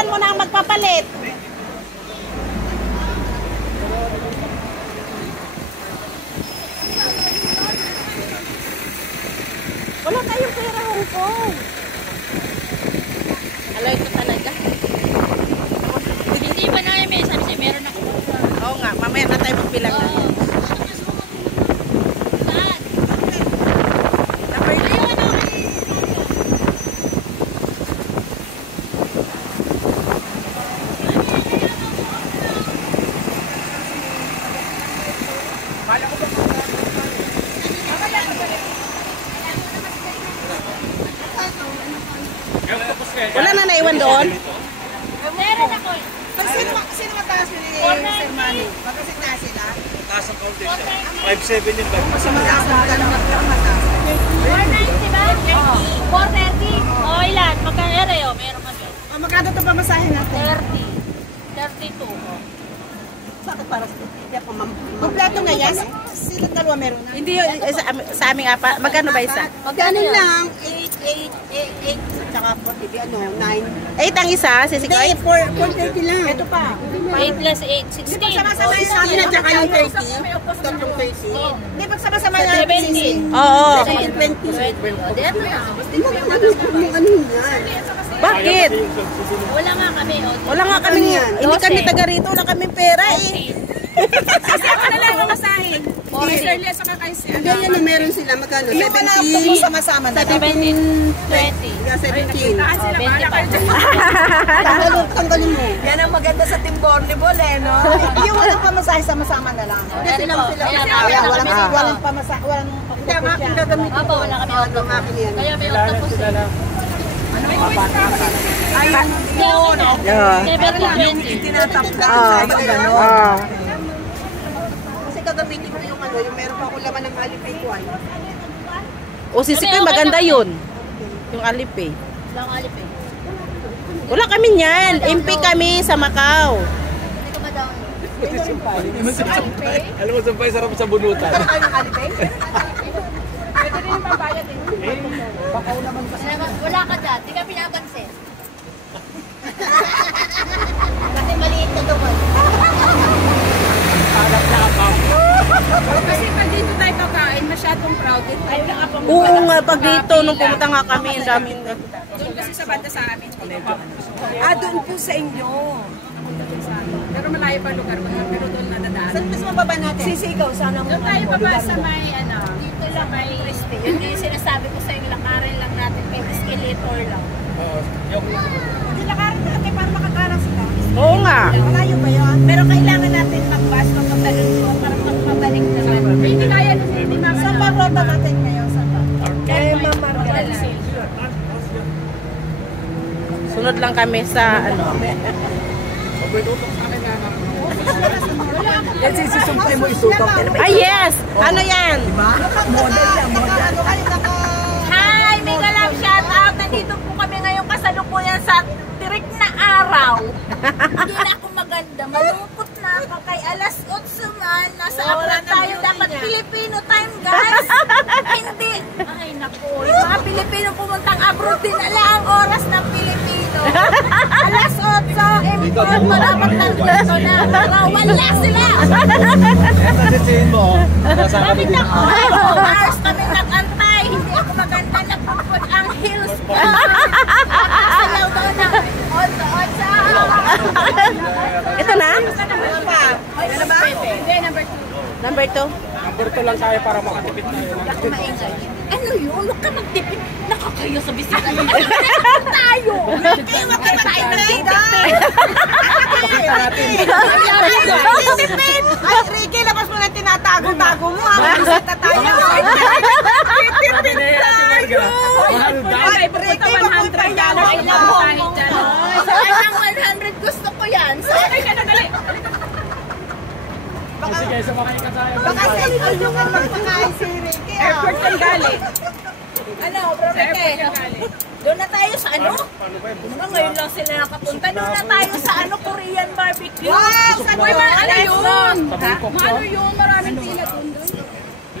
kalimutan mo na ang magpapalit. Wala tayong pera, Hong Kong. Alay ko talaga. Hindi ba na may sabi siya meron ako. Oo nga, mamaya na tayo magbilang na. Saan? Wala na naiwan doon? Meron ako. Sino mataas nyo ni Sir Manny? Magkasig na sila? Mataas ang counter siya. 5'7" yun ba? Mas mataas ang mataas. 490 ba? 430. O ilan? Magkano yun? Meron kami. Magkano ito pamasahin natin? 30. 32. Bakit para sa kompleto na yan? Sila dalawa meron na? Hindi yun, sa aming apa. Magkano ba isa? Magkano lang? 8, tsaka 40, 9. 8 ang isa, sisikoy? Hindi, 430 lang. Ito pa. 8 plus 8, 16. Pagsama-sama yung natin at saka yung 30. Tatlong 30. Hindi, pagsama-sama yung 70. Oo. 20. Hindi Ano yan? Bakit? Wala nga kami. Wala nga kami, hindi kami taga rito, wala kami pera eh. Ako na lang ang masahin. Ganyan na meron sila. Magkano? 17. Sama-sama na. 17, 20. 17. Tanggalin mo. Yan ang maganda sa team volleyball eh, no? Yung walang pamasahe, sama-sama na lang. Kasi lang sila. Walang pamasahe, walang hindi ang aking gagamitin. Opo, wala kami octopus. Kaya may octopus eh. Ay, yun. 70, 20. Tinatapos sa gano'n. Kasi gagamitin ko yung ano, yung meron pa akong laman ng alipay ko ay. O sisikoy, maganda yun. Yung alipay. Lang alip eh. Wala kami niyan. MP kami sa Macau. Hindi ko ma-down. Alam mo, sampay sarap sa bunutan. Ano kayo ng alipay? Pwede rin yung pambayad eh. Wala ka dyan. Di ka pinapansin. Kasi maliit na doon. Kasi pag dito tayo kakain, masyadong crowded. Ayaw na kapag Oo nga, pag dito, nung pumunta nga kami, ang daming... doon kasi sa banda sa amin. Doon po sa inyo. Pero malayo pa lugar, pero doon nadadaan. Saan mas mababa natin? Sisigaw, sana mo. Doon tayo baba sa may, ano, Dito lang may Christy. Yun yung sinasabi ko sa yung lakarin lang natin. May escalator lang. Hindi lakarin natin para makakara sila. Oo nga. Malayo ba yun? Pero kailangan natin mag-bus, magpatalon ko para magpabalik naman. hindi kaya nung hindi Saan pa rota natin ngayon? Saan pa? Kay Ma'am Margaret. Sunod lang kami sa ano. Yan sisumpay mo isutok. Ay yes! Ano yan? Hi! Mega Love shoutout! Nandito po kami ngayong kasalukuyan sa tirik na araw. Hindi na ako maganda. Malungkot na ako kay alas 8 man. Nasa abroad tayo. Dapat Filipino time, guys. Hindi. Ay, naku. Yung mga Pilipino pumuntang abroad din ala ang oras ng Pilipino. Alas 8. Import mo dapat nandito na. Pero wala sila. Nasisihin mo, kasama Kami din na ang 2 hours kami nag-antay. Hindi ako maganda. Nagpupod ang heels ko. Nakasalaw doon na. Otsa. Ito na? Ano ba? Hindi, number 2. Number 2? Number 2 lang tayo para makatipid tayo. Ako maingay. Ano yun? Huwag ka magtipid. Nakakayo sa bisita. Tayo! Huwag ka tayo nagtitipid. Titipid! Ay, Ricky, labas mo na tinatago-tago mo. Bisita tayo. Titipid tayo! Ay, pupunta $100 ay lang sahid dyan. Saan ang 100? Gusto ko yan. Saan? Sige, sumakay ka tayo. Baka sa ito yung magpakain si Ricky. Airport kang galing. Ano, bro, doon na tayo sa ano? Ngayon lang sila nakapunta. Doon na tayo sa ano, Korean barbecue. Wow! Saan Uy, ba? ano yun? Bangkok Ano yun? Maraming pila doon.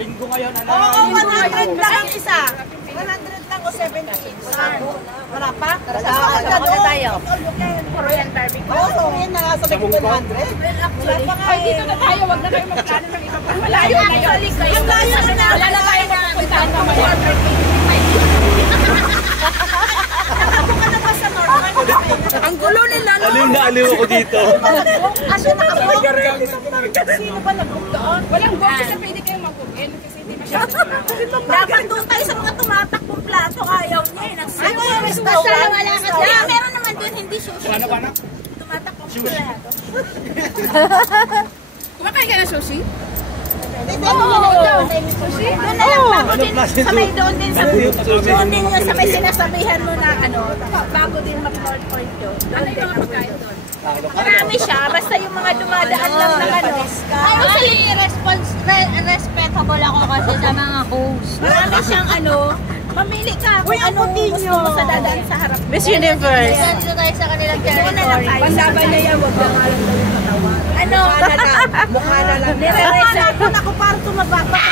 Linggo ngayon, ano? Oo, 100 lang ang isa. 100 lang ako 17. Wala pa? Ano tayo? Korean barbecue. Oo, yun na. Sabi ko 100. Ay, dito na tayo. Wag na kayo magkano ng iba pa. Malayo na yun. Wala na tayo nakapuntahan na ngayon. Ang gulo nila, no? Aliw na aliw ako dito. Asya nakablog. Sino ba nagpuntaan? Walang boxes na pwede kayong mag-in kasi hindi masyado. Dapat doon tayo sa mga tumatakbong plato. Ayaw niya eh. Ano yung restaurant? Yeah, meron naman doon hindi sushi. Paano? Tumatakbong plato. Kumakain ka ng sushi? Sushi? Doon na lang bago din sa may doon din sa doon din yung sa may sinasabihan mo na ano, bago din mag-North Point yun. Ano yung pagkain doon? Marami siya, basta yung mga dumadaan lang ng ano. Actually, respectable ako kasi sa mga host. Marami siyang ano, mamili ka kung ano gusto mo sa dadaan sa harap. Miss Universe. Dito tayo sa kanilang territory. Panlaban na yan, wag lang alam na yung katawan. Ano? Mukha na lang. Nire-reserve ko na ko para tumababa.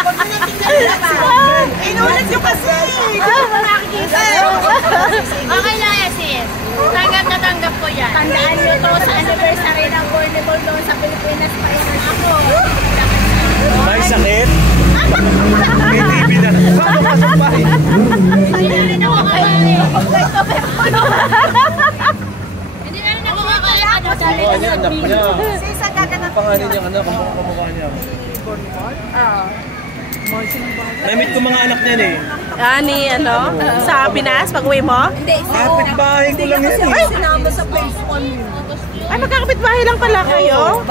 Pag natingnan na ba? Inulit nyo kasi. Okay lang yan, sis. Tanggap na tanggap ko yan. Tandaan nyo to sa anniversary ng Carnival doon sa Pilipinas pa yun ako. May sakit? May TV na. Paano ka sa bahay? Hindi na rin ako kakain. Hindi na rin ako kakain. Mukha niya, anak niya. Sis, ang gaganap. Pangalan niya, anak. Kamukha niya. Namit ko mga anak niyan eh. Ani, ano? Sa Pinas, pag-uwi mo? Hindi, Kapit bahay ko lang yan eh. sinama sa Facebook. Ay, magkakapit-bahay lang pala kayo?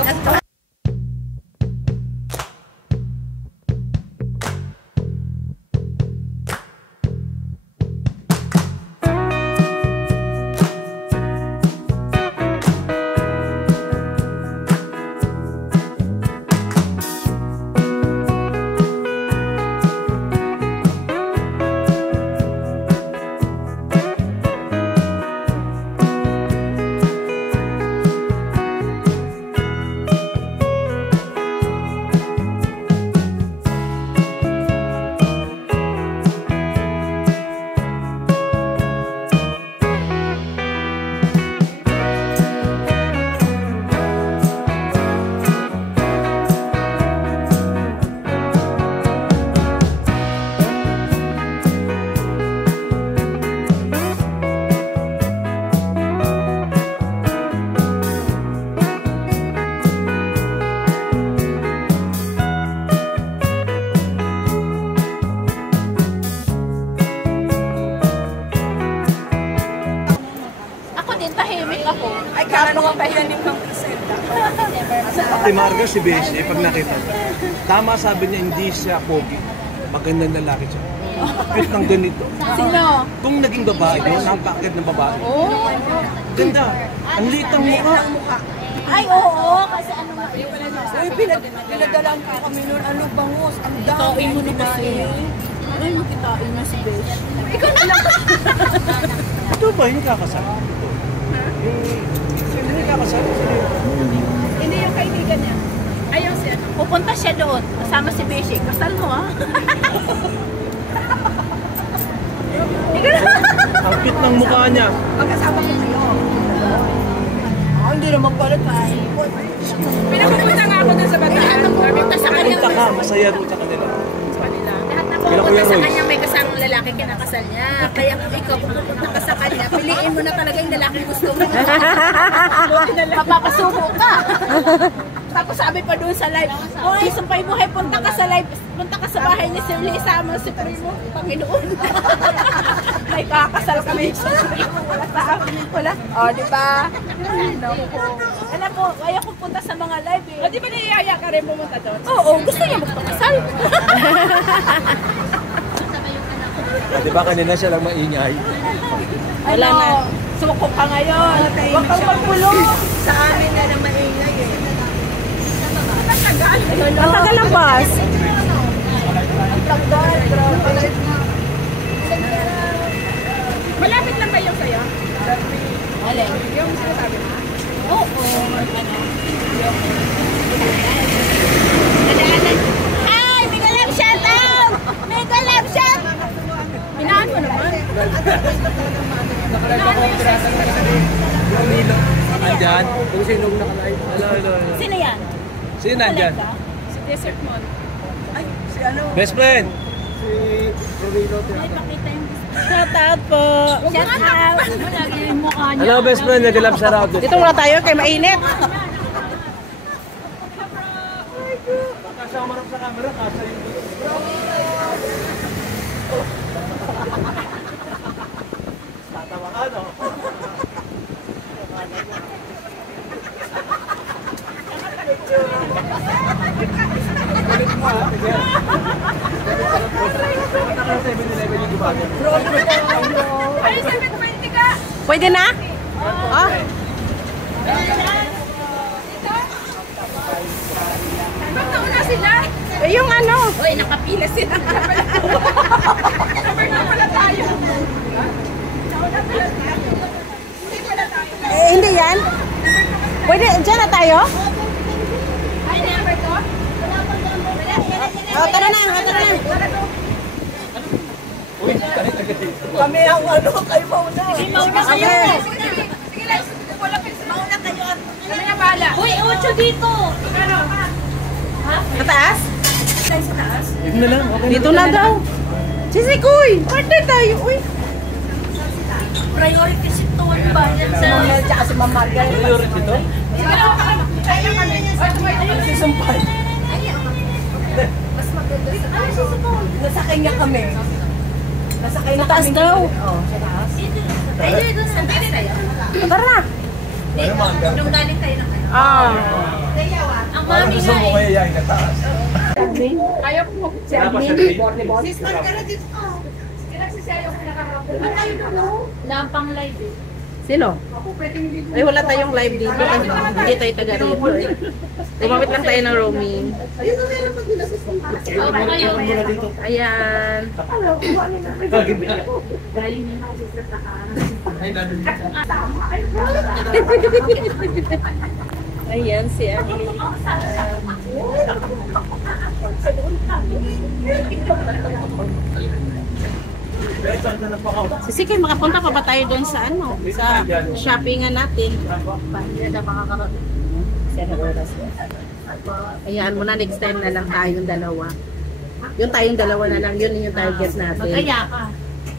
Ay, kano ka pahilalim ng Griselda? Ate Marga, si Beshi, pag nakita niya. Tama sabi niya, hindi siya pogi. Magandang lalaki siya. Cute ng ganito. Sino? Kung naging babae, yun, napakagad ng babae. Ganda. Ang liit ang mukha. Ay, oo, kasi ano nga yun. Ay, pinadalaan ko kami noon. Ano bangos? Ang dami. Kitain mo na kasi. Ay, makitain na si Besh. Ikaw na lang. Ito ba yung kakasal? Sino yung kakasal? Hindi yung kaibigan niya. Ayaw siya. Pupunta siya doon, kasama si Beshi. Kasal mo, ha? Ang cute ng mukha niya. Magkasama ko kayo. Oh, hindi naman pala tayo. Pinapupunta nga ako dun sa Bataan. Pupunta sa kanya. Punta ka, masaya doon sa kanila. Lahat na Kila pupunta Kuya sa Roy. kanya, may kasamang lalaki kinakasal niya. Kaya kung ikaw pupunta ka sa kanya, piliin mo na talaga yung lalaki gusto mo. Papapasubo ka. Tapos sabi pa doon sa live, Hoy, sumpay mo, hey, punta ka sa live. Punta ka sa bahay ni Sir Lee, sama si Primo. Panginoon. may kakasal kami. Wala sa amin. Wala. O, di ba? Alam mo, ayaw ko punta sa mga live eh. O, di ba niyaya ka rin pumunta doon? Oo, gusto niya magpakasal. Di ba kanina siya lang maingay? Wala na. Suko ka ngayon. Huwag kang magpulong. Sa amin na naman ingay eh. Ang tagal ng bus. Malapit lang kayo sa'yo? Alin? Yung sinasabi mo? Oo. Nadaanan. Ay, Mega Love, shout out! Mega Love, shout yan. Kung sinong nakalive. Hello. Sino yan? Sino nandyan? Si Desert Moon. Ay, si ano? Best friend. Si Romino. Ay, pakita yung Shout out po. shout out. Lagi yung mukha niya. Hello, best friend. Nag-love shout out. Dito muna tayo kay mainit. Kasama sa camera, kasa yung... Tatawa ka, no? Kulit mo, ha? Naka 7-Eleven yung gumagay. Ay, 720 ka! Pwede na? Oh. Ibang taon na sila! Eh, yung ano? Uy, nakapila sila. Number na pala tayo. Eh, hindi yan? Pwede, dyan na tayo? Ay, number to? Oh, tara na, tara na. Kami ang ano, kayo mauna. Mauna kayo. Sige lang, wala pa mauna kayo. Kami na bahala. Uy, 8 dito. Mataas? Sa taas. Dito na lang, okay. Dito na daw. Sisi Kuy, partner tayo. Uy. Priority si Tuan ba? Yan sa... Tsaka si Ma'am Margaret. Priority ito? Sige lang, kaya kami. Sisumpal. Mas maganda sa taas. Nasakay niya kami. Nasakay na Mataas kami. daw. Oh, sa taas. Ay, dito sa... Pwede tayo. Tara na. Nung galing tayo ng ano. Ah. Ang mami nga eh. kaya yan ka taas. Ayaw ko mag-admin. Sis Margaret, dito. Sige lang, sisi, ayaw ko nakakapon. Lampang live eh. Sino? Ako, pwede hindi ko. Ay, wala tayong live dito kasi hindi tayo taga rito. Gumamit lang tayo ng roaming. Ayan. Ayan si Arlene. Sisi, kayo makapunta pa ba tayo doon sa ano? Sa shoppingan natin. Ayan mo na, next time na lang tayong dalawa. Yung tayong dalawa na lang, yun yung target natin. Magkaya ka.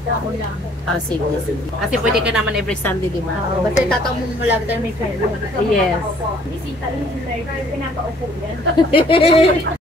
Ako lang. Oh, sige. Kasi pwede ka naman every Sunday, di ba? Basta tatanggol mo lang tayo may friend. Yes. Bisita yung pinapaupo yan.